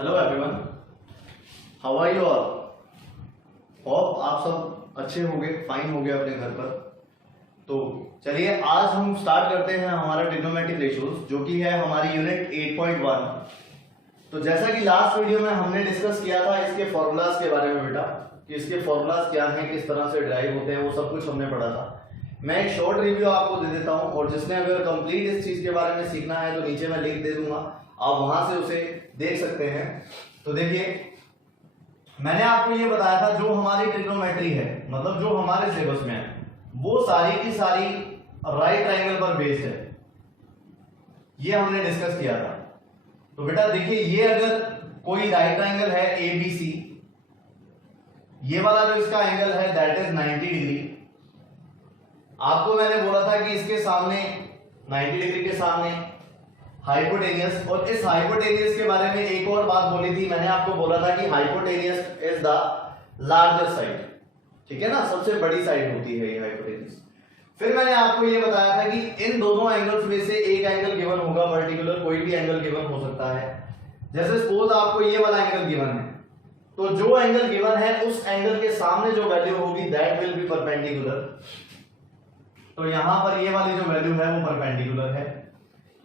Hello everyone, how are you all? Hope आप सब अच्छे होंगे, फाइन होंगे अपने घर पर। तो चलिए आज हम स्टार्ट करते हैं हमारा ट्रिग्नोमेट्रिक रेशियोज, जो कि है हमारी यूनिट 8.1। तो जैसा कि लास्ट वीडियो में हमने डिस्कस किया था इसके फॉर्मूलाज के बारे में बेटा, कि इसके फॉर्मूलाज क्या हैं, किस तरह से ड्राइव होते हैं, वो सब कुछ हमने पढ़ा था। मैं एक शॉर्ट रिव्यू आपको दे देता हूं, और जिसने अगर कंप्लीट इस चीज के बारे में सीखना है तो नीचे मैं लिंक दे दूंगा, आप वहां से उसे देख सकते हैं। तो देखिए, मैंने आपको ये बताया था जो हमारी ट्रिग्नोमेट्री है, मतलब जो हमारे सिलेबस में है, वो सारी की सारी राइट ट्रायंगल पर बेस्ड है। ये हमने डिस्कस किया था। तो बेटा देखिए, ये अगर कोई राइट ट्रायंगल है ABC, ये वाला जो इसका एंगल है दैट इज 90 डिग्री। आपको मैंने बोला था कि इसके सामने 90 डिग्री के सामने हाइपोटेनियस, और इस हाइपोटेनियस के बारे में एक और बात बोली थी मैंने, आपको बोला था कि hypotenuse is the largest side, ठीक है ना, सबसे बड़ी साइड होती है ये हाइपोटेनियस। फिर मैंने आपको ये बताया था कि इन दोनों एंगल्स में से एक एंगल गिवन होगा, पर्टिकुलर कोई भी एंगल गिवन हो सकता है। जैसे सपोज आपको ये वाला एंगल गिवन है, तो जो एंगल गिवन है उस एंगल के सामने जो वैल्यू होगी दैट विल बी परपेंडिकुलर। तो यहां पर ये वाली जो वैल्यू है वो परपेंडिकुलर है।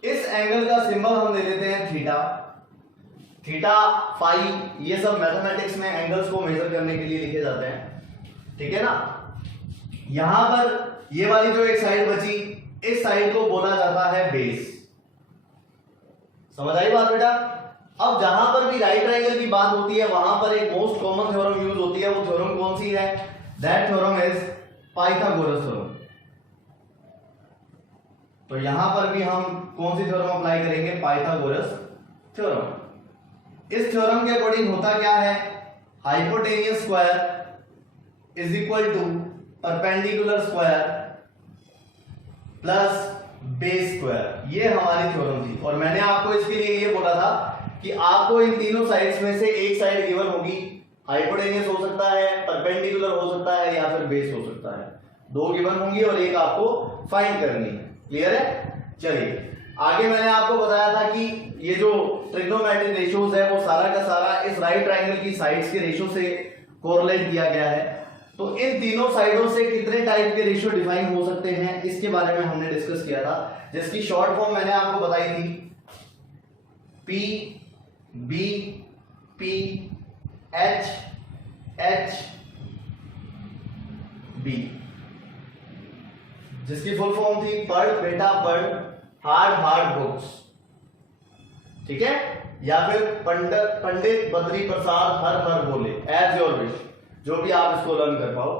इस एंगल का सिंबल हम दे देते हैं थीटा। थीटा, फाई, ये सब मैथमेटिक्स में एंगल्स को मेजर करने के लिए लिखे जाते हैं, ठीक है ना। यहां पर ये वाली जो एक साइड बची, इस साइड को बोला जाता है बेस। समझ आई बात बेटा? अब जहां पर भी राइट ट्रायंगल की बात होती है वहां पर एक मोस्ट कॉमन थ्योरम यूज होती है। वो थ्योरम कौन सी है? That theorem is Pythagoras theorem. तो यहां पर भी हम कौन सी थ्योरम अप्लाई करेंगे? Pythagoras theorem. इस थ्योरम के अकॉर्डिंग होता क्या है? Hypotenuse square is equal to perpendicular square plus base square. ये हमारी थ्योरम थी, और मैंने आपको इसके लिए ये बोला था कि आपको इन तीनों साइड्स में से एक साइड गिवन होगी, हाइपोटेनियस हो सकता है, परपेंडिकुलर हो सकता है, या फिर बेस हो सकता है। दो गिवन होंगी और एक आपको फाइंड करनी है। क्लियर है? चलिए आगे मैंने आपको बताया था कि ये जो ट्रिग्नोमेट्रिक रेशियोज है वो सारा का सारा इस राइट ट्रायंगल की साइड्स के रेशियो से कोरिलेट किया गया है। तो इन तीनों साइडों से कितने टाइप के रेशियो डिफाइन हो सकते हैं इसके बारे में हमने डिस्कस किया था, जिसकी शॉर्ट फॉर्म मैंने आपको बताई थी P B P H H B, जिसकी फुल फॉर्म थी पढ़ बेटा पढ़, हार्ड हार्ड बुक्स, ठीक है, या फिर पंडित बद्री प्रसाद हर हर बोले, एज योर विश, जो भी आप इसको लर्न कर पाओ।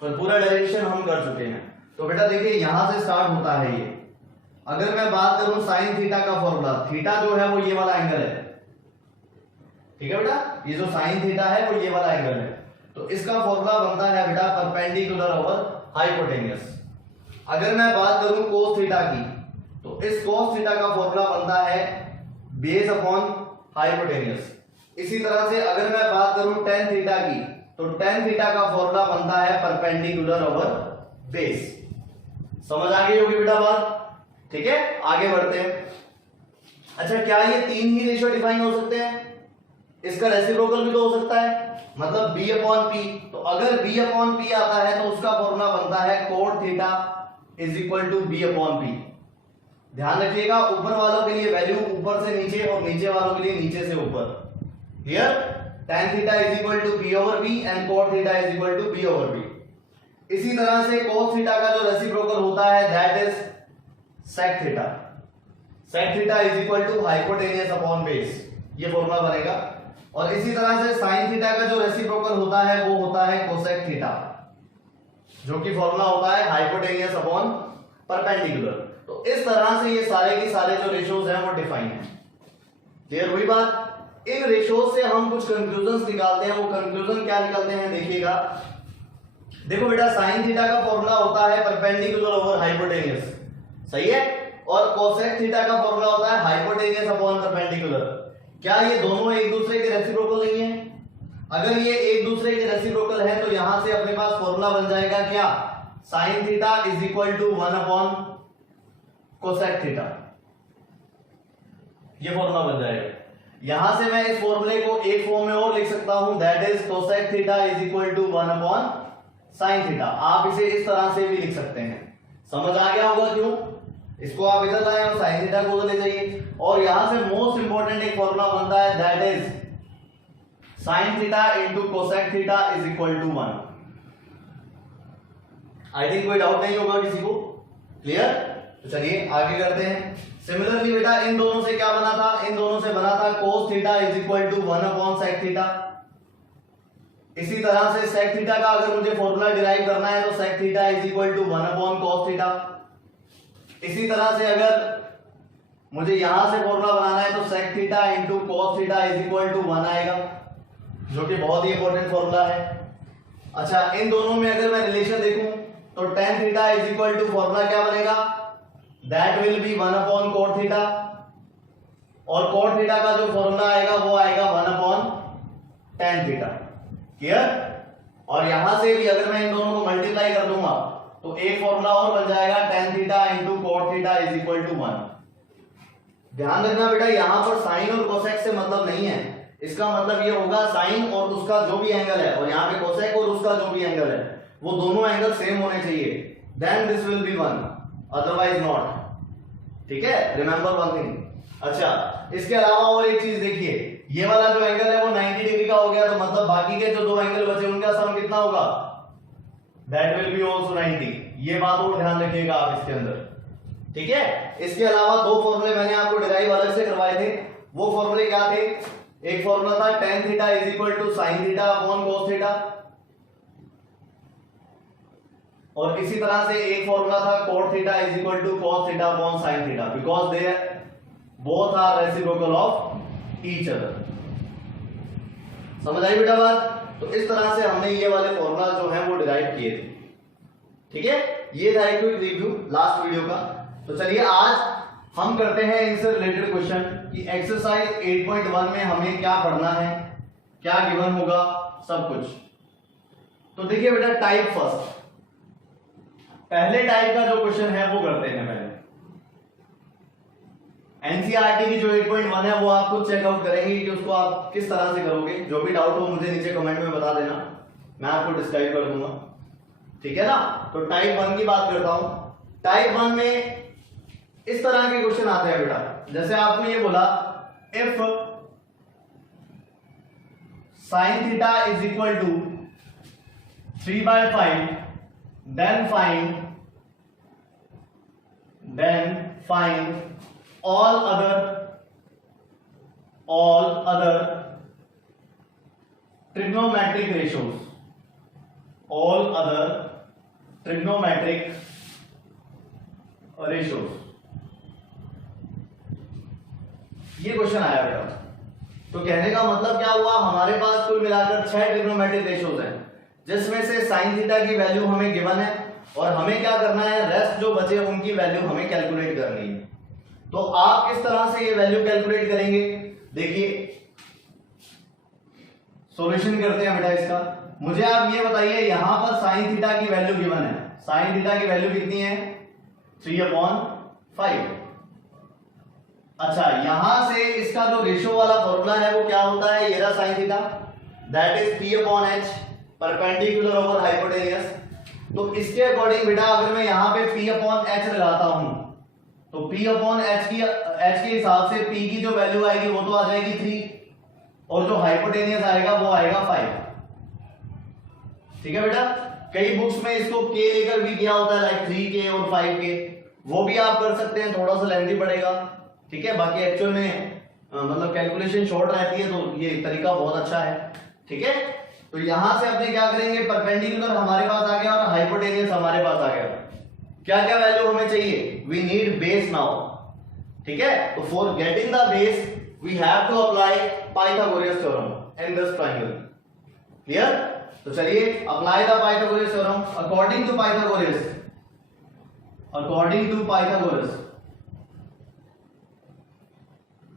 और पूरा डायरेक्शन हम कर चुके हैं। तो बेटा देखिए, यहां से स्टार्ट होता है ये। अगर मैं बात करूं साइन थीटा का फॉर्मूला, थीटा जो है वो ये वाला एंगल है, ठीक है बेटा, ये जो साइन थीटा है वो ये वाला एंगल है। तो इसका फॉर्मूला बनता है बेटा परपेंडिकुलर ओवर हाइपोटेनियस। अगर मैं बात करूं कोस थीटा की, तो इस कोस थीटा का फॉर्मूला बनता है बेस अपॉन हाइपोटेनियस। इसी तरह से अगर मैं बात करूं टेन थीटा की, तो टेन थीटा का फॉर्मूला बनता है परपेंडिकुलर ओवर बेस। समझ आ गई होगी बेटा बात? ठीक है, आगे बढ़ते हैं। अच्छा, क्या ये तीन ही रेशियो डिफाइन हो सकते हैं? इसका रेसिप्रोकल भी तो हो सकता है, मतलब b अपॉन p। तो अगर b अपॉन p आता है तो उसका फॉर्मूला बनता है cot theta is equal to b upon p। ध्यान रखिएगा, ऊपर वालों के लिए वैल्यू ऊपर से नीचे और नीचे वालों के लिए नीचे से ऊपर। Clear? tan theta is equal to p over b and cot theta is equal to b over b। इसी तरह से cos थीटा का जो रेसिप्रोकल होता है that is sec theta. sec theta is equal to hypotenuse upon base, ये formula बनेगा। और इसी तरह से sin थीटा का जो रेसिप्रोकल होता है वो होता है cosec थीटा, जो कि फॉर्मूला होता है हाइपोटेनियस अपॉन परपेंडिकुलर। तो इस तरह से ये सारे के सारे जो रेशियोज हैं वो डिफाइन है। क्लियर हुई बात? इन रेशियोज से हम कुछ कंक्लूजन निकालते हैं। वो कंक्लूजन क्या निकालते हैं देखिएगा। देखो बेटा, sin थीटा का फॉर्मूला होता है परपेंडिकुलर ओवर हाइपोटेनियस, सही है, और cosec थीटा का फॉर्मूला होता है हाइपोटेनियस अपॉन परपेंडिकुलर। क्या ये दोनों एक दूसरे के रेसिप्रोकल नहीं है? अगर ये एक दूसरे के रेसिप्रोकल है तो यहां से अपने पास फॉर्मूला बन जाएगा क्या? sin theta is equal to 1 upon cosec theta, ये फॉर्मूला बन जाएगा। यहां से मैं इस फॉर्मूले को एक फॉर्म में और लिख सकता हूं, that is cosec theta is equal to 1 upon sine theta. आप इसे इस तरह से भी लिख सकते हैं। समझ आ गया होगा क्यों? इसको आप इधर लाए और साइन थीटा को उधर ले जाइए, और यहां से मोस्ट इंपॉर्टेंट एक फॉर्मूला बनता है, that is sine theta into cosec theta is equal to 1। I think कोई डाउट नहीं होगा किसी को, क्लियर? तो चलिए आगे करते हैं। सिमिलरली बेटा इन दोनों से क्या बना था? इन दोनों से बना था cos theta is equal to 1 upon sec theta. इसी तरह से sec थीटा का अगर मुझे फॉर्मूला डिराइव करना है तो sec theta is equal to 1 upon cos theta. इसी तरह से अगर मुझे यहां से फॉर्मूला बनाना है तो sec theta into cos theta is equal to 1 आएगा, जो कि बहुत ही इंपॉर्टेंट फॉर्मूला है। अच्छा, इन दोनों में अगर मैं रिलेशन देखूं तो tan theta is equal to formula क्या बनेगा? That will be 1 upon cot theta, और cot थीटा का जो फॉर्मूला आएगा वो आएगा 1 अपॉन tan थीटा। क्लियर? और यहां से भी अगर मैं इन दोनों को मल्टीप्लाई कर दूंगा तो एक फॉर्मूला और बन जाएगा tan theta into cot theta is equal to 1। ध्यान रखना बेटा, यहां पर साइन और कोसेक से मतलब नहीं है। इसका मतलब ये होगा साइन और उसका जो भी एंगल है, और यहाँ पे कोसेक और उसका जो भी एंगल है, वो दोनों एंगल सेम होने चाहिए, then this will be 1, otherwise not. ठीक है, रिमेंबर वन थिंग। अच्छा, इसके अलावा और एक चीज देखिए, ये वाला जो एंगल है वो 90 डिग्री का हो गया, तो मतलब बाकी के जो दो एंगल बचे उनका सम कितना होगा? That will be also 90। ये बात और ध्यान रखिएगा आप इसके अंदर। ठीक है, इसके अलावा दो फॉर्मूले मैंने आपको डिराइव अलग से करवाए थे। वो फॉर्मूले क्या थे? एक फॉर्मूला था tan theta is equal to sine theta upon cos theta, और इसी तरह से एक फॉर्मूला था cot theta is equal to cos theta upon sin theta, because they both are reciprocal of each other. समझ आई बेटा बात? तो इस तरह से हमने ये वाले फॉर्मूला जो है वो डिराइव किए थे। ठीक है, ये था एक क्विक रिव्यू लास्ट वीडियो का। तो चलिए आज हम करते हैं इनसे रिलेटेड क्वेश्चन कि एक्सरसाइज 8.1 में हमें क्या पढ़ना है, क्या गिवन होगा, सब कुछ। तो देखिए बेटा, टाइप फर्स्ट, पहले टाइप का जो क्वेश्चन है वो करते हैं पहले। एनसीईआरटी की जो 8.1 है वो आप खुद चेकआउट करेंगे कि उसको आप किस तरह से करोगे। जो भी डाउट हो मुझे नीचे कमेंट में बता देना, मैं आपको डिस्क्राइब कर दूंगा। ठीक है ना? तो टाइप 1 की बात करता हूं। टाइप 1 में इस तरह के क्वेश्चन आते हैं बेटा, जैसे आपको ये बोला if sine theta is equal to 3/5 then find all other trigonometric ratios, all other trigonometric ratios। ये क्वेश्चन आया बेटा। तो कहने का मतलब क्या हुआ, हमारे पास कुल मिलाकर 6 ट्रिग्नोमेट्रिक रेशियोज हैं, जिसमें से साइन थीटा की वैल्यू हमें गिवन है, और हमें क्या करना है, रेस्ट जो बचे उनकी वैल्यू हमें कैलकुलेट करनी है। तो आप किस तरह से ये वैल्यू कैलकुलेट करेंगे? देखिए, सॉल्यूशन करते हैं बेटा इसका। मुझे आप ये बताइए, यहां पर साइन थीटा की वैल्यू गिवन है। साइन थीटा की वैल्यू कितनी है? 3/5। अच्छा, यहां से इसका जो रेशियो वाला फॉर्मूला है वो क्या होता है? ये रहा sine theta, that is p/h, perpendicular over hypotenuse. तो इसके अकॉर्डिंग बेटा अगर मैं यहां पे p/h लगाता हूं तो p/h के हिसाब से p की जो वैल्यू आएगी वो तो आ जाएगी 3, और जो हाइपोटेनियस आएगा वो आएगा 5। ठीक है बेटा? कई बुक्स में इसको k लेकर भी किया होता है, लाइक 3k और 5k, वो भी आप कर सकते हैं, थोड़ा सा लेंथी पड़ेगा। ठीक है, बाकी एक्चुअल में मतलब कैलकुलेशन शॉर्ट रहती है, तो ये तरीका बहुत अच्छा है। ठीक है, तो यहां से अपने क्या करेंगे, परपेंडिकुलर हमारे पास आ गया और हाइपोटेनियस हमारे पास आ गया। क्या क्या वैल्यू हमें चाहिए? We need base now. ठीक है, तो for getting the base we have to apply Pythagoras theorem in this triangle. Clear? तो चलिए apply the Pythagoras theorem according to Pythagoras.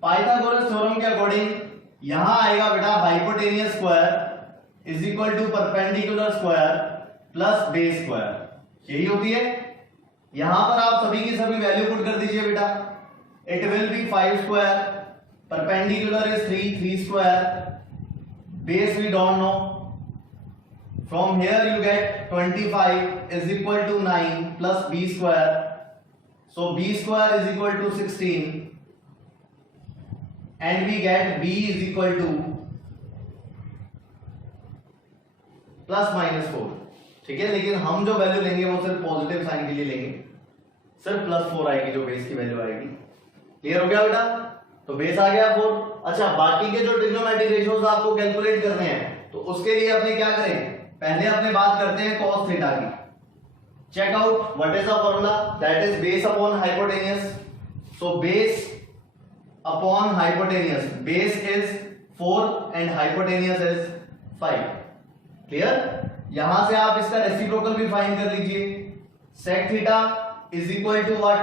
Pythagoras theorem के अकॉर्डिंग यहां आएगा बेटा hypotenuse square is equal to perpendicular square plus base square. यही होती है। यहां पर आप सभी की सभी वैल्यू पुट कर दीजिए बेटा। It will be 5 square perpendicular is 3 square, base we don't know. From here you get 25 is equal to 9 plus b square, so b square is equal to 16 and we get b is equal to plus minus 4। ठीक है, लेकिन हम जो value लेंगे वो सिर्फ positive sign के लिए लेंगे, सिर्फ प्लस 4 आएगी जो बेस की वैल्यू आएगी। क्लियर हो गया बेटा? तो बेस आ गया 4। अच्छा, बाकी के जो ट्रिग्नोमेट्रिक रेशियोज आपको कैलकुलेट करने हैं तो उसके लिए अपने क्या करें, पहले अपने बात करते हैं cos थीटा की। Check out what is the formula, that is base upon hypotenuse. So base upon hypotenuse, base is 4 and hypotenuse is 5। Clear? यहां से आप इसका रेसिप्रोकल भी फाइंड कर लीजिए। sec theta is equal to what,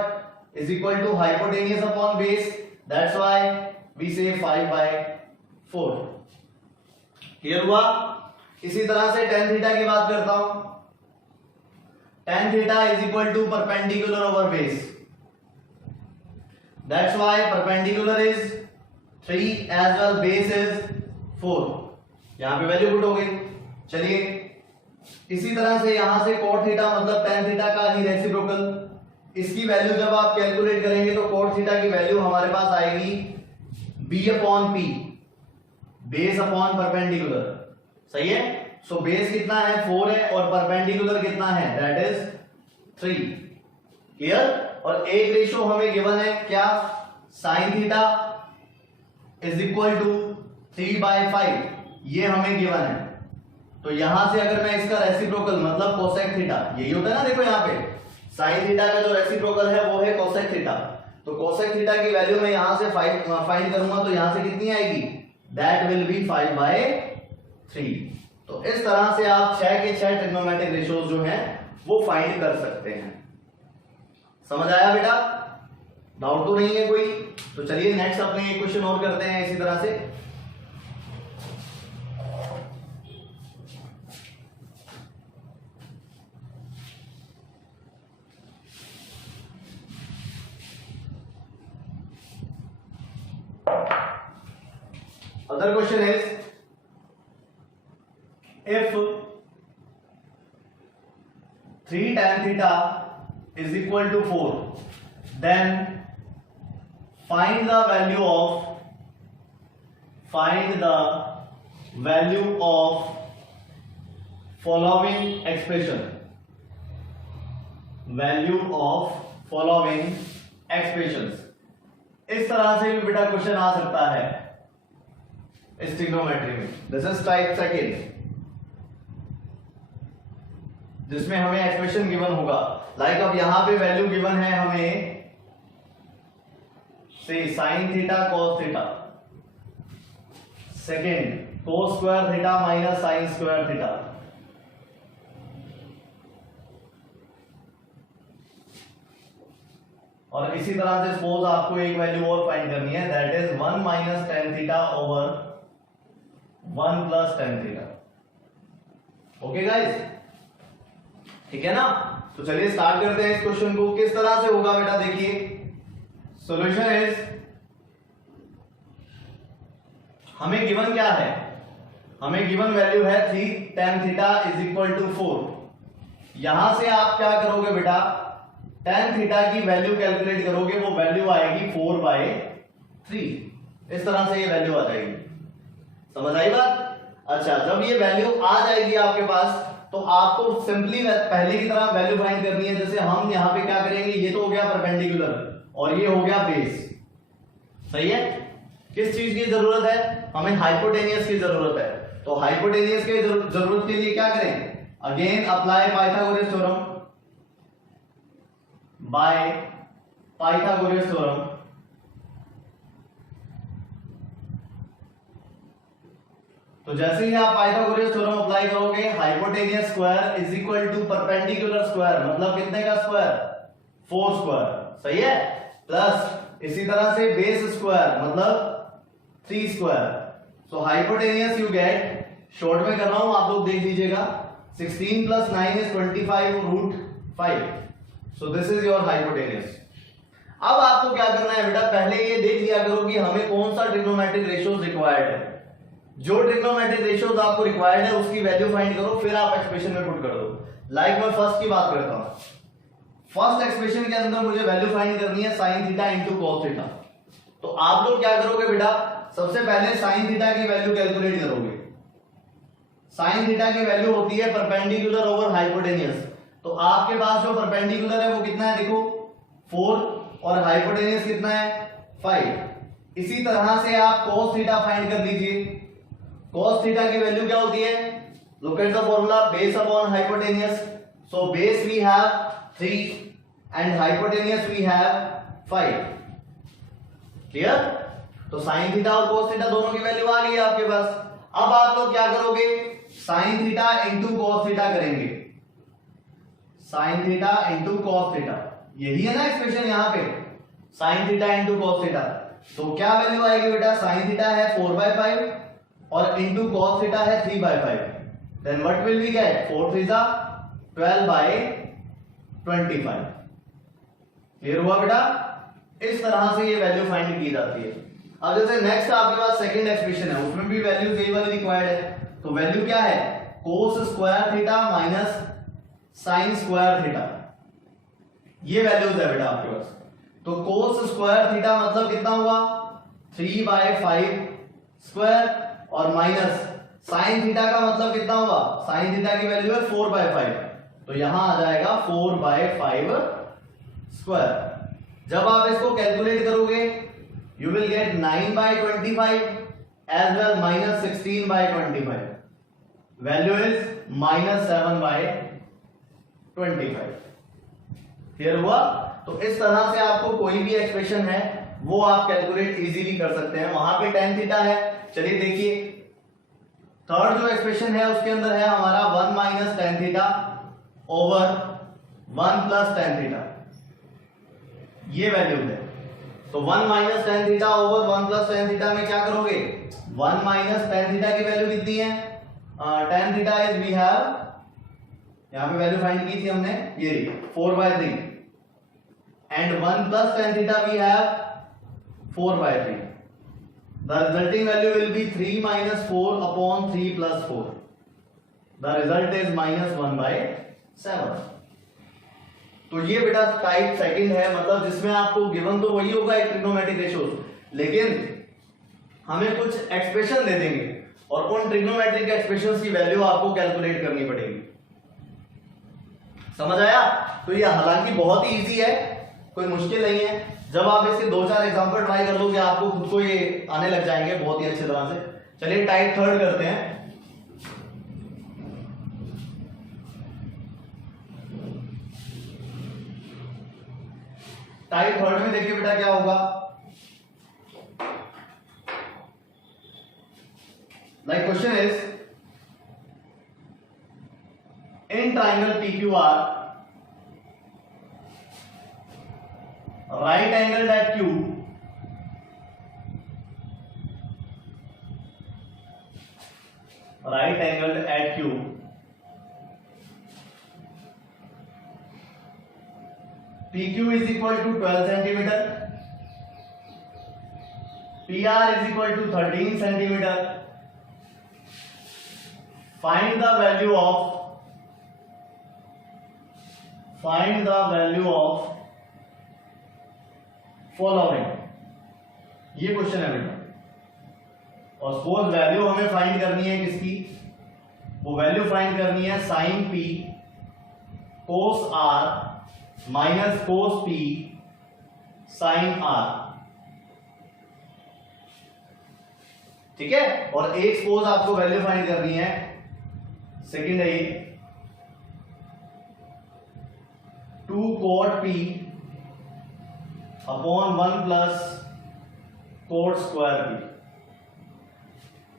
is equal to hypotenuse upon base, that's why we say 5/4। Clear हुआ? इसी तरह से tan थीटा की बात करता हूं। tan theta is equal to perpendicular over base, that's why perpendicular is 3 as well base is 4। यहां पे वैल्यू पुट हो गई। चलिए, इसी तरह से यहां से cot थीटा मतलब tan थीटा का ही रेसिप्रोकल, इसकी वैल्यू जब आप कैलकुलेट करेंगे तो cot थीटा की वैल्यू हमारे पास आएगी b upon p, base upon perpendicular. सही है? सो बेस कितना है, 4 है, और परपेंडिकुलर कितना है, दैट इज 3। क्लियर? और एक रेशियो हमें गिवन है क्या, sin theta is equal to 3/5, ये हमें गिवन है। तो यहां से अगर मैं इसका रेसिप्रोकल मतलब कोसेक थीटा, यही होता है ना, देखो यहाँ पे साइन थीटा का जो रेसिप्रोकल है वो है कोसेक थीटा। तो कोसेक थीटा की वैल्यू मैं यहां से फाइंड करूंगा तो यहां से कितनी आएगी, दैट विल बी 5/3। तो इस तरह से आप 6 के 6 ट्रिग्नोमेट्रिक रेशियोज जो हैं वो फाइंड कर सकते हैं। समझ आया बेटा? डाउट तो नहीं है कोई? तो चलिए नेक्स्ट अपने एक क्वेश्चन और करते हैं इसी तरह से। Other question is, if 3 tan theta is equal to 4, then find the value of following expression. Value of following expressions. इस तरह से भी बेटा क्वेश्चन आ सकता है इस ट्रिग्नोमेट्री में। दिस इज टाइप सेकेंड, जिसमें हमें एक्सप्रेशन गिवन होगा। लाइक अब यहां पे वैल्यू गिवन है हमें से sine theta cos theta, second cos square theta minus sine square theta, और इसी तरह से सपोज आपको एक वैल्यू और फाइंड करनी है, that is 1 minus tan theta over 1 plus tan theta. Okay guys, ठीक है ना? तो चलिए स्टार्ट करते हैं इस क्वेश्चन को। किस तरह से होगा बेटा, देखिए सॉल्यूशन इज, हमें गिवन क्या है, हमें गिवन वैल्यू है 3 tan theta is equal to 4। यहां से आप क्या करोगे बेटा, tan थीटा की वैल्यू कैलकुलेट करोगे, वो वैल्यू आएगी 4/3। इस तरह से ये वैल्यू आ जाएगी। समझ आई बात? अच्छा, जब ये वैल्यू आ जाएगी आपके पास तो आपको सिंपली पहले की तरह वैल्यू फाइंड करनी है। जैसे हम यहाँ पे क्या करेंगे, ये तो हो गया परपेंडिकुलर और ये हो गया बेस। सही है? किस चीज की जरूरत है, हमें हाइपोटेनियस की जरूरत है। तो हाइपोटेनियस की जरूरत के लिए क्या करें, again apply Pythagoras theorem, by Pythagoras theorem. तो जैसे ही आप पाइथागोरस थ्योरम अप्लाई करोगे, hypotenuse square is equal to perpendicular square, मतलब कितने का स्क्वायर, 4 स्क्वायर। सही है? प्लस इसी तरह से बेस स्क्वायर मतलब 3 square. So hypotenuse you get, short में कर रहा हूं, आप लोग देख लीजिएगा, 16 plus 9 is 25 root 5। So this is your hypotenuse. अब आपको क्या करना है बेटा, पहले ये देख लिया करो कि हमें कौन सा ट्रिग्नोमेट्रिक रेशियोज रिक्वायर्ड है। जो ट्रिग्नोमेट्रिक रेशियोज आपको रिक्वायर्ड है उसकी वैल्यू फाइंड करो, फिर आप एक्सप्रेशन में पुट कर दो। लाइक मैं फर्स्ट की बात करता हूं। फर्स्ट एक्सप्रेशन के अंदर मुझे वैल्यू फाइंड करनी है sign theta into cos theta. तो आप लोग क्या करोगे बेटा, सबसे पहले साइन थीटा की वैल्यू कैलकुलेट करोगे। साइन थीटा की वैल्यू होती है परपेंडिकुलर ओवर हाइपोटेनियस। तो आपके पास जो परपेंडिकुलर है वो कितना है, देखो 4, और हाइपोटेनियस कितना है 5। इसी तरह से आप cos थीटा फाइंड कर लीजिए। cos थीटा की वैल्यू क्या होती है, look at the formula, base upon hypotenuse. So base we have 3 and hypotenuse we have 5। Clear? तो साइन थीटा और cos थीटा दोनों की वैल्यू आ गई आपके पास। अब आप लोग क्या करोगे, sine theta into cos theta करेंगे। Sine theta into cos theta, यही है ना एक्सप्रेशन यहाँ पे, sine theta into cos theta. तो क्या वैल्यू आएगी बेटा, साइन थीटा है 4/5 और इंटू cos थीटा है 3/5। Then what will we get, 4 3 12/25। Clear हुआ बेटा? इस तरह से ये वैल्यू फाइंड की जाती है। अब जैसे नेक्स्ट आपके पास सेकंड एक्सप्रेशन है, उसमें भी वैल्यू यही वाली रिक्वायर्ड है। तो वैल्यू क्या है, cos square theta minus sine square theta. ये वैल्यूज है बेटा आपके पास। तो cos स्क्वायर थीटा मतलब कितना हुआ, 3/5 स्क्वायर, और माइनस साइन थीटा का मतलब कितना हुआ, साइन थीटा की वैल्यू है 4/5, तो यहां आ जाएगा 4/5 स्क्वायर। जब आप इसको कैलकुलेट करोगे you will get 9/25 as well minus 16/25. Value is minus 7/25. Clear हुआ? तो इस तरह से आपको कोई भी एक्सप्रेशन है वो आप कैलकुलेट इजीली कर सकते हैं। वहां पे tan थीटा है, चलिए देखिए थर्ड जो एक्सप्रेशन है उसके अंदर है हमारा 1 minus tan theta over 1 plus tan theta, ये वैल्यू है। तो 1 minus tan theta over 1 plus tan theta में क्या करोगे, 1 माइनस tan थीटा की वैल्यू कितनी है, tan theta is we have, यहां पे वैल्यू फाइंड की थी हमने, ये 4/3, and 1 plus tan theta we have 4/3। The resulting value will be 3 minus 4 upon 3 plus 4। The result is minus 1/7। तो ये बेटा टाइप सेकंड है, मतलब जिसमें आपको गिवन तो वही होगा एक ट्रिग्नोमेट्रिक रेशियोज, लेकिन हमें कुछ एक्सप्रेशन दे देंगे और उन ट्रिग्नोमेट्रिक एक्सप्रेशंस की वैल्यू आपको कैलकुलेट करनी पड़ेगी। समझ आया? तो ये हालांकि बहुत ही इजी है, कोई मुश्किल नहीं है। जब आप इसके 2-4 एग्जांपल ट्राई कर लोगे आपको खुद को ये आने लग जाएंगे बहुत ही अच्छी तरह से। चलिए टाइप थर्ड करते हैं। टाइप थर्ड में देखिए बेटा क्या होगा, like question is in triangle PQR right angle at Q PQ is equal to 12 centimeter, PR is equal to 13 centimeter. Find the value of following. ये क्वेश्चन है बेटा, और सपोज वैल्यू हमें फाइंड करनी है किसकी, वो वैल्यू फाइंड करनी है sine P cos R minus cos P sin R। ठीक है, और एक सपोज आपको वैल्यू फाइंड करनी है सेकंड है 2 cot P upon 1 plus cot square P,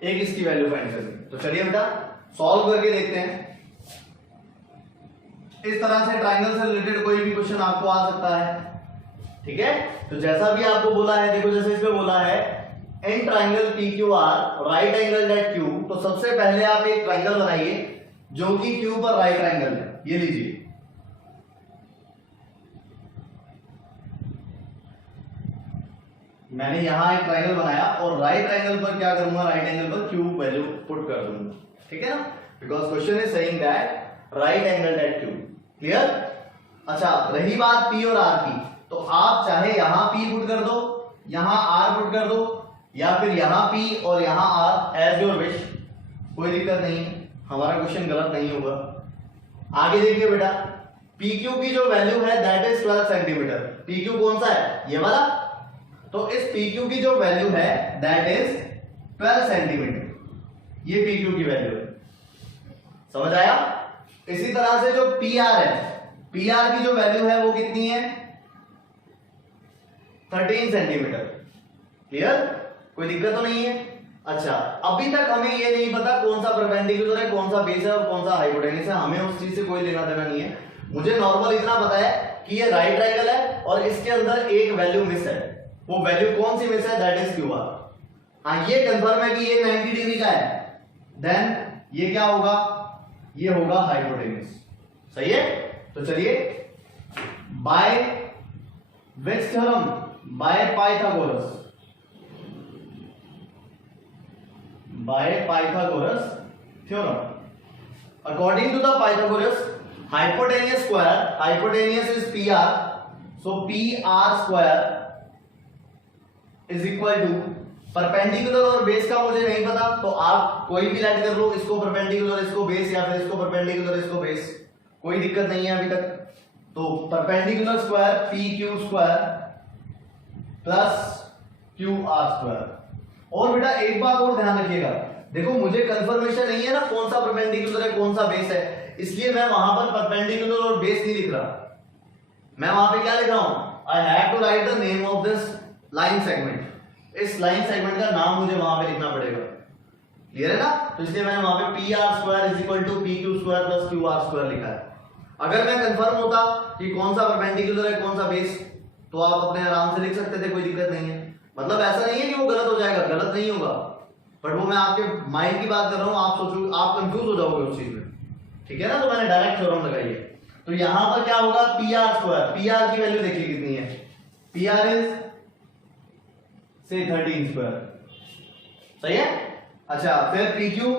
एक इसकी वैल्यू फाइंड करनी। तो चलिए बेटा सॉल्व करके देखते हैं। इस तरह से ट्राइंगल से रिलेटेड कोई भी क्वेश्चन आपको आ सकता है। ठीक है, तो जैसा भी आपको बोला है, देखो जैसे इसमें बोला है in triangle PQR right angle at Q, तो सबसे पहले आप एक ट्राइंगल बनाइए जो कि Q पर राइट एंगल है। ये लीजिए, मैंने यहां एक ट्रायंगल बनाया और राइट एंगल पर क्या करूंगा, राइट एंगल पर क्यूब वैल्यू पुट कर दूंगा, ठीक है ना, because question is saying that right angle at Q. Clear? अच्छा, रही बात पी और आर की, तो आप चाहे यहां पी पुट कर दो, यहां आर पुट कर दो, या फिर यहां पी और यहां आर, एज योर विश, कोई दिक्कत नहीं है, हमारा क्वेश्चन गलत नहीं होगा। आगे देखिए बेटा, पी क्यू की जो वैल्यू है that is 12 centimetre. P Q कौन सा है, ये वाला, तो इस पी क्यू की जो वैल्यू है दैट इज 12 सेंटीमीटर, ये पी क्यू की वैल्यू है, समझ आया? इसी तरह से जो पी आर है, पी आर की जो वैल्यू है वो कितनी है, 13 सेंटीमीटर। क्लियर? कोई दिक्कत तो नहीं है? अच्छा, अभी तक हमें ये नहीं पता कौन सा परपेंडिकुलर है, कौन सा बेस है और कौन सा हाइपोटेन्यूस है, हमें उस चीज से कोई लेना देना नहीं है। मुझे नॉर्मल इतना पता है कि ये राइट ट्रायंगल है और इसके अंदर एक वैल्यू मिस है, वो वैल्यू कौन सी मिस है, दैट इज क्यू आर। हाँ, ये कंफर्म है कि ये 90 डिग्री का है, देन ये क्या होगा, ये होगा हाइपोटेन्यूस। सही है? तो चलिए, by which theorem, by Pythagoras, by Pythagoras theorem. According to the Pythagoras, hypotenuse square, hypotenuse is PR, so PR square is equal to perpendicular और बेस का मुझे नहीं पता, तो आप कोई भी ऐड कर लो, इसको परपेंडिकुलर इसको बेस, या फिर इसको परपेंडिकुलर इसको बेस, कोई दिक्कत नहीं है अभी तक। तो perpendicular square P Q square plus Q R square. और बेटा एक बात और ध्यान रखिएगा, देखो मुझे कंफर्मेशन नहीं है ना कौन सा परपेंडिकुलर है कौन सा बेस है, इसलिए मैं वहां पर परपेंडिकुलर और बेस नहीं लिख रहा, मैं वहां पे क्या लिख रहा हूं, I have to write the name of this line segment, इस लाइन सेगमेंट का नाम मुझे वहां पे लिखना पड़ेगा। क्लियर है ना? तो इसलिए मैंने वहां पे P R square is equal to P Q square plus Q R square लिखा है। अगर मैं कंफर्म होता कि कौन सा परपेंडिकुलर है कौन सा बेस, तो आप अपने आराम से लिख सकते थे, कोई दिक्कत नहीं है। मतलब ऐसा नहीं है कि वो गलत हो जाएगा, गलत नहीं होगा, बट वो मैं आपके माइंड की बात कर रहा हूं, आप सोचो, आप कंफ्यूज हो जाओगे उस चीज में, ठीक है ना? तो मैंने डायरेक्ट थ्योरम लगाई है। तो यहां पर क्या होगा, P R square, P R की वैल्यू देखिए कितनी है, पी आर इज से 13 स्क्वायर, सही है? अच्छा, फिर पी क्यू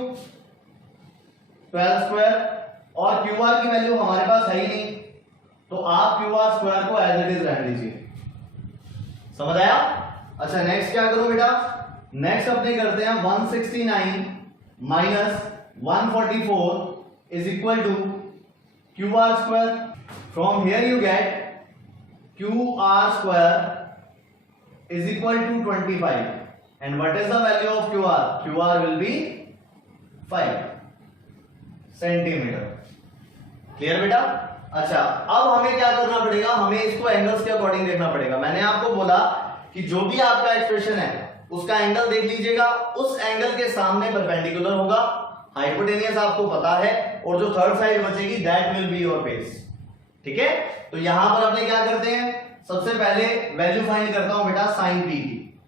12 स्क्वायर, और क्यू आर की वैल्यू हमारे पास है ही नहीं, तो आप क्यू आर स्क्वायर को एज इट इज रहने दीजिए। समझ आया? अच्छा, नेक्स्ट क्या करूं बेटा, नेक्स्ट अपने करते हैं 169 minus 144 is equal to Q R square. From here you get Q R square is equal to 25, and what is the value of QR? QR will be 5 centimetre. Clear बेटा? अच्छा, अब हमें क्या करना पड़ेगा, हमें इसको एंगल्स के अकॉर्डिंग देखना पड़ेगा। मैंने आपको बोला कि जो भी आपका एक्सप्रेशन है उसका एंगल देख लीजिएगा, उस एंगल के सामने परपेंडिकुलर होगा, हाइपोटेनियस आपको पता है, और जो थर्ड साइड बचेगी that will be your base. ठीक है? तो यहां पर अपने क्या करते हैं, सबसे पहले वैल्यू फाइंड करता हूं बेटा साइन पी की।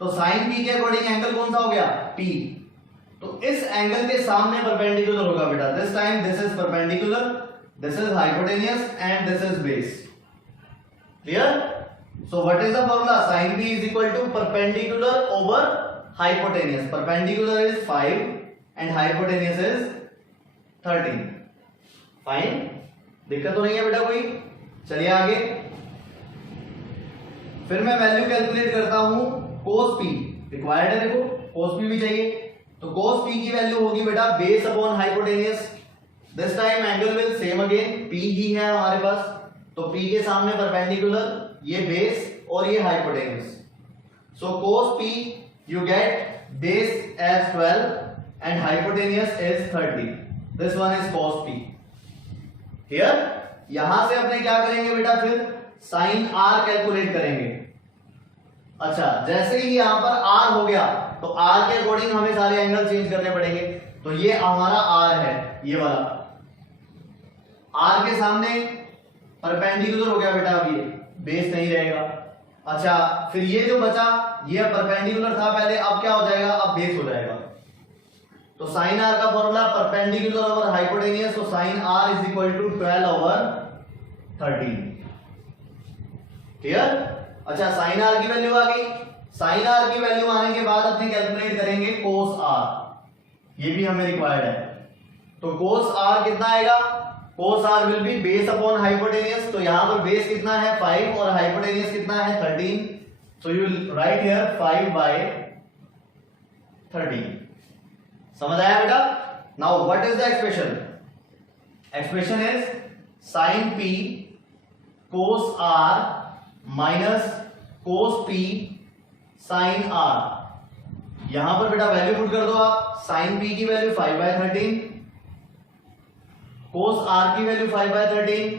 तो साइन पी के अकॉर्डिंग एंगल कौन सा हो गया, पी। तो इस एंगल के सामने परपेंडिकुलर होगा बेटा, this time this is perpendicular, this is hypotenuse and this is base. Clear? So what is the formula, sine P is equal to perpendicular over hypotenuse. Perpendicular is 5 and hypotenuse is 13। Fine, दिक्कत तो नहीं है बेटा कोई? चलिए आगे, फिर मैं वैल्यू कैलकुलेट करता हूं cos p, रिक्वायर्ड है, देखो cos p भी चाहिए, तो cos p की वैल्यू होगी बेटा base upon hypotenuse. This time angle will same again, p ही है हमारे पास, तो p के सामने परपेंडिकुलर, ये बेस और ये hypotenuse. So cos p you get base as 12 and hypotenuse is 30. This one is cos p. Here, यहां से अपने क्या करेंगे बेटा, फिर साइन r कैलकुलेट करेंगे। अच्छा, जैसे ही यहां पर r हो गया तो r के अकॉर्डिंग हमें सारे एंगल चेंज करने पड़ेंगे। तो ये हमारा r है, ये वाला r के सामने परपेंडिकुलर हो गया बेटा, अब ये बेस नहीं रहेगा। अच्छा, फिर ये जो बचा, ये परपेंडिकुलर था पहले, अब क्या हो जाएगा, अब बेस हो जाएगा। तो साइन आर का फॉर्मूला परपेंडिकुलर ओवर हाइपोटेनियस, तो sine R is equal to 12 over 13। Clear? अच्छा साइन आर की वैल्यू आ गई। साइन आर की वैल्यू आने के बाद अपने कैलकुलेट करेंगे कोस आर, ये भी हमें रिक्वायर्ड है। तो कोस आर कितना आएगा, कोस are will be base upon hypotenuse, तो यहां पर बेस कितना है 5 और हाइपोटेनियस कितना है 13, so you will write here 5/13। समझ आया बेटा? Now what is the expression? Expression is sine P cos R minus cos P sine R. यहां पर बेटा वैल्यू पुट कर दो आप, साइन पी की वैल्यू 5/13, कोस आर की वैल्यू 5/13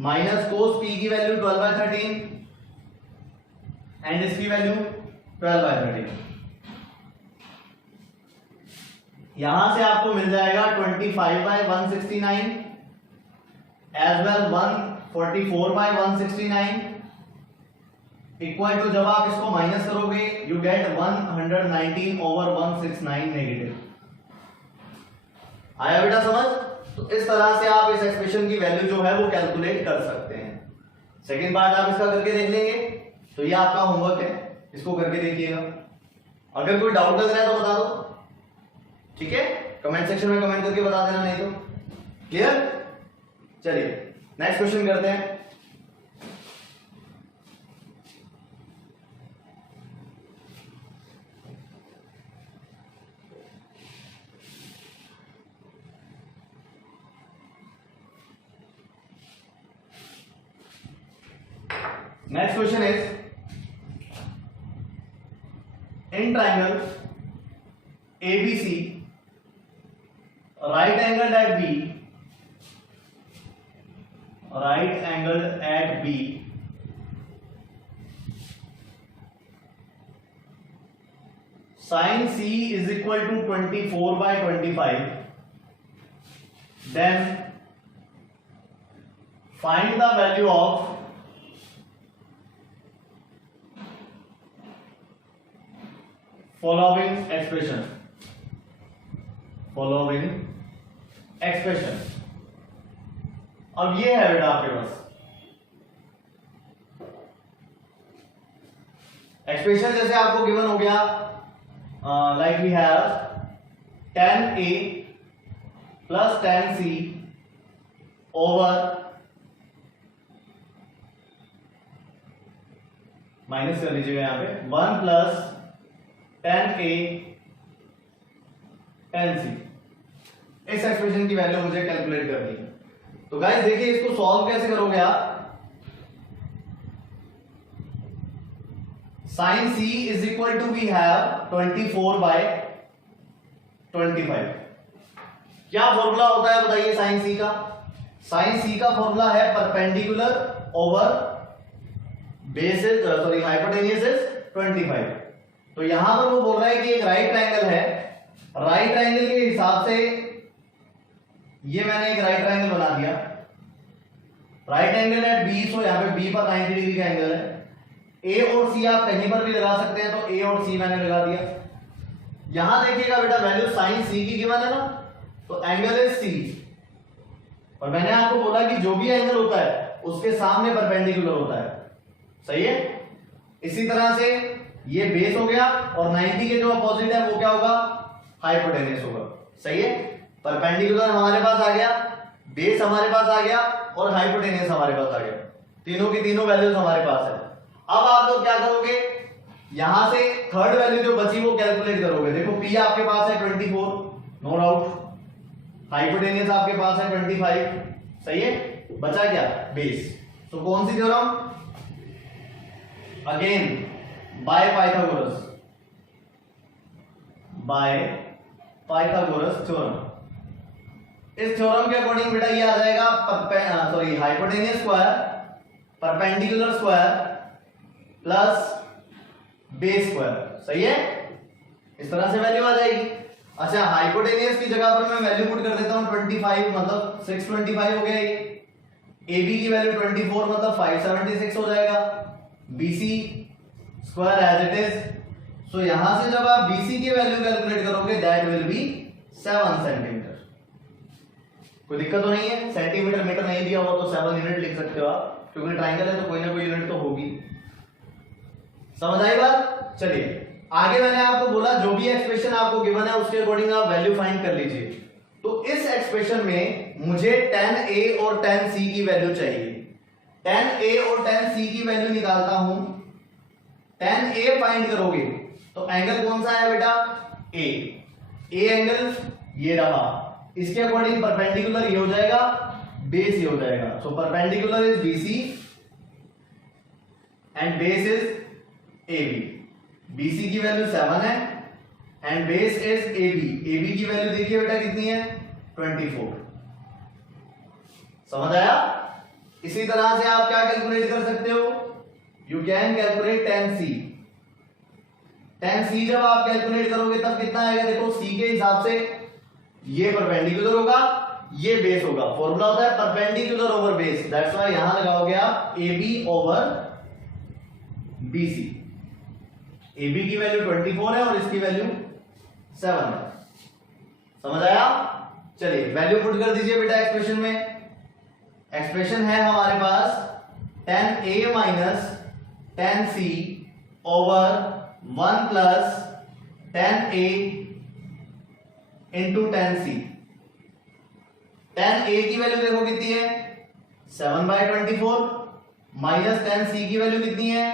माइनस कोस पी की वैल्यू 12/13 एंड इसकी वैल्यू 12/13। यहां से आपको मिल जाएगा 25/169 एज वेल 144/169 इक्वल टू, जब आप इसको माइनस करोगे यू गेट 119/169 नेगेटिव। आया बेटा समझ? तो इस तरह से आप इस एक्सप्रेशन की वैल्यू जो है वो कैलकुलेट कर सकते हैं। सेकेंड पार्ट आप इसका करके देख लेंगे, तो ये आपका होमवर्क है, इसको करके देखिएगा। अगर कोई डाउट लग रहा है तो बता दो, ठीक है? कमेंट सेक्शन में कमेंट करके बता देना, नहीं तो क्लियर। चलिए नेक्स्ट क्वेश्चन करते हैं। Next question is, in triangle ABC, right angled at B, sin C is equal to 24/25, then find the value of following expression। अब ये है बेटा आपके पास एक्सप्रेशन, जैसे आपको गिवन हो गया like we have tan A plus tan C over minus कर लीजिएगा यहां पे 1 plus tan A tan C। इस एक्सप्रेशन की वैल्यू मुझे कैलकुलेट करनी है। तो गाइस देखिए इसको सॉल्व कैसे करोगे आप। sin C is equal to we have 24/25। क्या फॉर्मूला होता है बताइए sin C का? sin C का फॉर्मूला है perpendicular over base is sorry hypotenuse is 25। तो यहां पर वो बोल रहा है कि एक राइट ट्रायंगल है, राइट ट्रायंगल के हिसाब से ये मैंने एक राइट ट्रायंगल बना दिया, राइट एंगल एट बी, सो यहां पे बी पर 90 डिग्री का एंगल है। ए और सी आप कहीं पर भी लगा सकते हैं, तो ए और सी मैंने लगा दिया। यहां देखिएगा बेटा वैल्यू साइन सी की गिवन है ना, तो एंगल इज सी, और मैंने आपको बोला कि जो भी एंगल होता है उसके सामने परपेंडिकुलर होता है, सही है। इसी तरह से ये बेस हो गया और 90 के जो अपोजिट है वो क्या होगा, हाइपोटेन्यूस होगा, सही है। परपेंडिकुलर हमारे पास आ गया, बेस हमारे पास आ गया और हाइपोटेन्यूस हमारे पास आ गया, तीनों की तीनों वैल्यूज हमारे पास है। अब आप लोग क्या करोगे, यहां से थर्ड वैल्यू जो बची वो कैलकुलेट करोगे। देखो पी आपके पास है 24, नो डाउट, हाइपोटेन्यूस आपके पास है 25, सही है। बचा क्या, बेस। तो कौन सी theorem, again by Pythagoras, theorem. इस थ्योरम के अकॉर्डिंग बेटा ये आ जाएगा hypotenuse square perpendicular square plus base square, सही है। इस तरह से वैल्यू आ जाएगी। अच्छा हाइपोटेन्यूस की जगह पर मैं वैल्यू पुट कर देता हूं 25, मतलब 625 हो गया ये। AB की वैल्यू 24 मतलब 576 हो जाएगा। BC square as it is, so यहां से जब आप BC की वैल्यू कैलकुलेट करोगे दैट विल बी 7 सेंटीमीटर। कोई दिक्कत तो नहीं है, सेंटीमीटर मीटर नहीं दिया हुआ तो 7 यूनिट लिख सकते हो आप, क्योंकि ट्राइंगल है तो कोई ना कोई यूनिट तो होगी। समझ आई बात? चलिए आगे मैंने आपको बोला जो भी एक्सप्रेशन आपको गिवन है उसके अकॉर्डिंग आप वैल्यू फाइंड कर लीजिए। तो इस एक्सप्रेशन में मुझे tan A और tan C की वैल्यू चाहिए। tan A और tan C की वैल्यू निकालता हूं। tan A फाइंड करोगे तो एंगल कौन सा है बेटा? A एंगल ये रहा, इसके अकॉर्डिंग परपेंडिकुलर ये हो जाएगा, बेस ये हो जाएगा। So perpendicular is BC and base is AB। BC की वैल्यू 7 है एंड बेस इज AB की वैल्यू देखिए बेटा कितनी है? 24। समझ आया? इसी तरह से आप क्या कैलकुलेट कर सकते हो? You can calculate tan C। tan C जब आप कैलकुलेट करोगे तब कितना आएगा? देखो C के हिसाब से ये परपेंडिकुलर होगा, ये बेस होगा। फॉर्मूला होता है perpendicular over base, that's why यहां लगाओगे आप AB ओवर BC। AB की वैल्यू 24 है और इसकी वैल्यू 7 है। समझ आया? चलिए वैल्यू पुट कर दीजिए बेटा एक्सप्रेशन में। एक्सप्रेशन है हमारे पास tan A minus tan C over 1 plus tan A into tan C। tan A की वैल्यू देखो कितनी है? 7/24 माइनस tan C की वैल्यू कितनी है?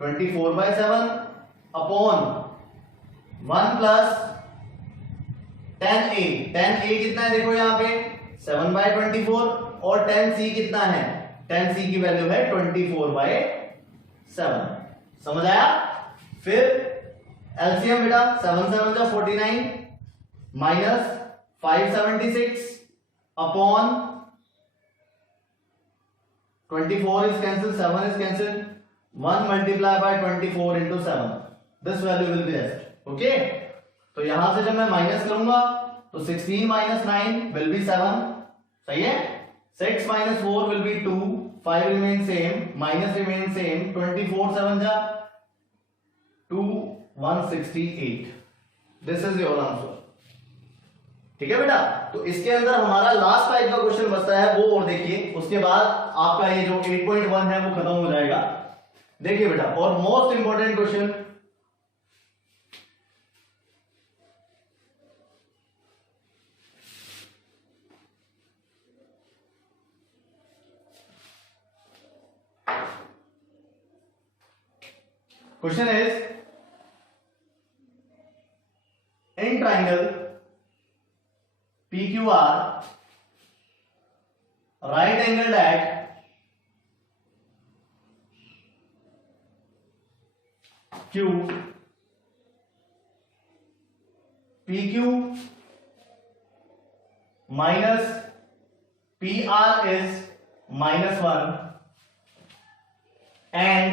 24/7 upon 1 plus tan A। tan A कितना है देखो यहां पे? 7/24 और tan C कितना है? tan C की वैल्यू है 24/7। समझ आया? फिर एलसीएम बेटा 7 7 जा 49 minus 576 upon 24 is cancelled, 7 is cancelled, 1 multiply by 24 into 7, this value will be left. Okay, तो यहां से जब मैं माइनस करूंगा तो 16 minus 9 will be 7, सही है? 6 minus 4 will be 2, 5 remains same, minus remains same, 24 7 जा 2, 168. This is your answer. ठीक है बेटा? तो इसके अंदर हमारा लास्ट टाइप का क्वेश्चन बचता है, वो और देखिए, उसके बाद आपका ये जो 8.1 है वो खत्म हो जाएगा। देखिए बेटा, और most important question, question is in triangle PQR, right angled at Q, PQ minus PR is -1 and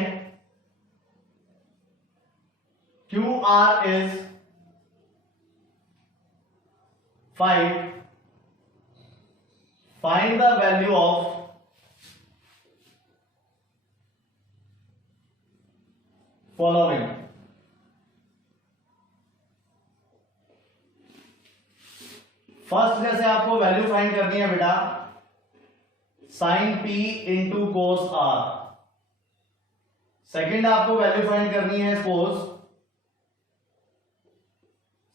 QR is 5. Find the value of following. First जैसे आपको वैल्यू फाइंड करनी है बेटा, sine P into cos R। Second आपको value find करनी है suppose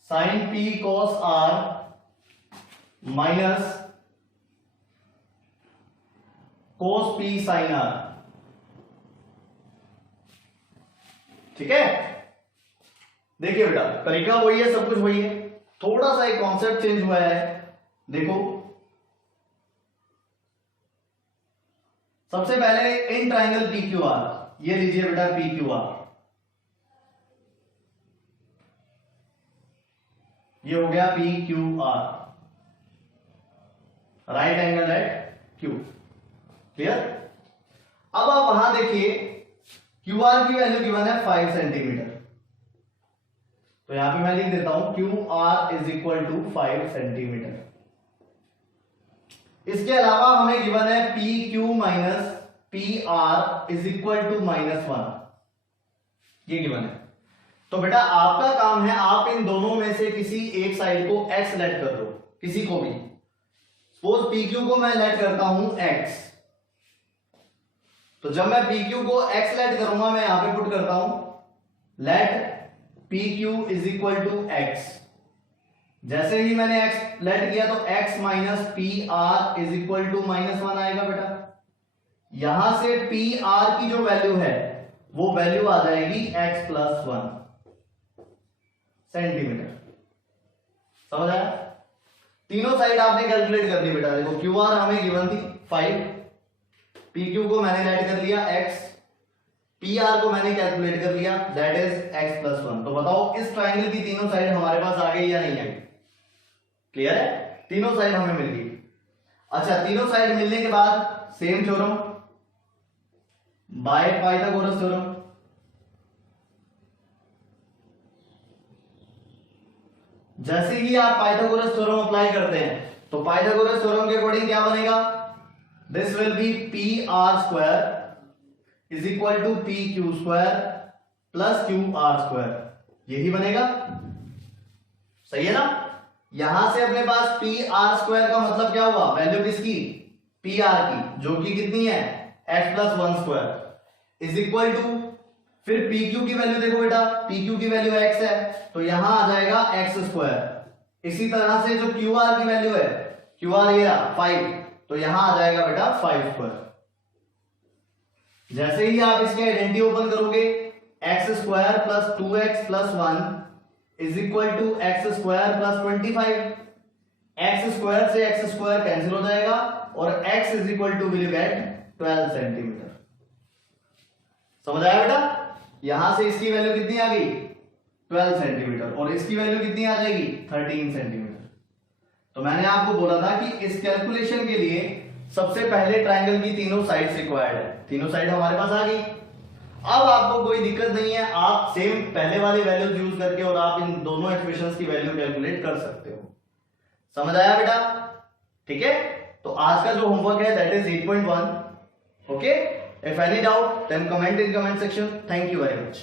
sine P cos R minus cos P sine R। ठीक है? देखिए बेटा, तरीका वही है, सब कुछ वही है, थोड़ा सा एक कॉन्सेप्ट चेंज हुआ है। देखो सबसे पहले इन ट्राइंगल PQR, ये लीजिए बेटा PQR, ये हो गया PQR, right angle at Q। Clear? अब आप वहां देखिए QR की वैल्यू गिवन है 5 सेंटीमीटर, तो यहां पे मैं लिख देता हूं QR is equal to 5 centimetre. इसके अलावा हमें गिवन है PQ minus PR is equal to -1, ये गिवन है। तो बेटा आपका काम है, आप इन दोनों में से किसी एक साइड को x लेट कर दो, किसी को भी। सपोज PQ को मैं लेट करता हूं x, तो जब मैं PQ को x लेट करूंगा मैं यहां पे पुट करता हूं let P Q is equal to X. जैसे ही मैंने x लेट किया तो x minus P R is equal to -1 आएगा बेटा। यहां से पी आर की जो वैल्यू है वो वैल्यू आ जाएगी x प्लस 1 सेंटीमीटर। समझ आया? तीनों साइड आपने कैलकुलेट कर दी बेटा। देखो क्यू आर हमें गिवन थी 5, पी क्यू को मैंने लेट कर लिया x, पी आर को मैंने कैलकुलेट कर लिया दैट इज x प्लस 1। तो बताओ इस ट्राइंगल की तीनों साइड हमारे पास आ गई या नहीं आई? क्लियर है? तीनों साइड हमें मिल गई। अच्छा, तीनों साइड मिलने के बाद same theorem by Pythagoras theorem. जैसे ही आप पाइथागोरस थ्योरम अप्लाई करते हैं तो पाइथागोरस थ्योरम के अकॉर्डिंग क्या बनेगा? This will be P R square is equal to P Q square plus Q R square. यही बनेगा। सही है ना? यहां से अपने पास पी आर स्क्वायर का मतलब क्या हुआ? वैल्यू किसकी? पी आर की, जो कि कितनी है? X plus 1 square is equal to, फिर पी क्यू की वैल्यू देखो बेटा, पी क्यू की वैल्यू एक्स है तो यहां आ जाएगा एक्स स्क्वायर। इसी तरह से जो क्यू आर की वैल्यू है, क्यू आर ये रहा 5, तो यहां आ जाएगा बेटा 5 स्क्वायर। जैसे ही आप इसके आइडेंटिटी ओपन करोगे, X square plus 2x plus 1 is equal to X square plus 25। X square से एक्स स्क्वायर कैंसिल हो जाएगा और x is equal to will get 12 centimetre. समझ आया बेटा? यहां से इसकी वैल्यू कितनी आ गई? 12 सेंटीमीटर, और इसकी वैल्यू कितनी आ जाएगी? 13 सेंटीमीटर। तो मैंने आपको बोला था कि इस कैलकुलेशन के लिए सबसे पहले ट्राइंगल की तीनों साइड्स रिक्वायर्ड है। तीनों साइड हमारे पास आ गई। अब आपको कोई दिक्कत नहीं है, आप सेम पहले वाली वैल्यूज यूज करके और आप इन दोनों एक्सप्रेशंस की वैल्यू कैलकुलेट कर सकते हो। समझ आया बेटा? ठीक है, तो आज का जो होमवर्क है that is 8.1। Okay, if any doubt then comment in comment section. Thank you very much.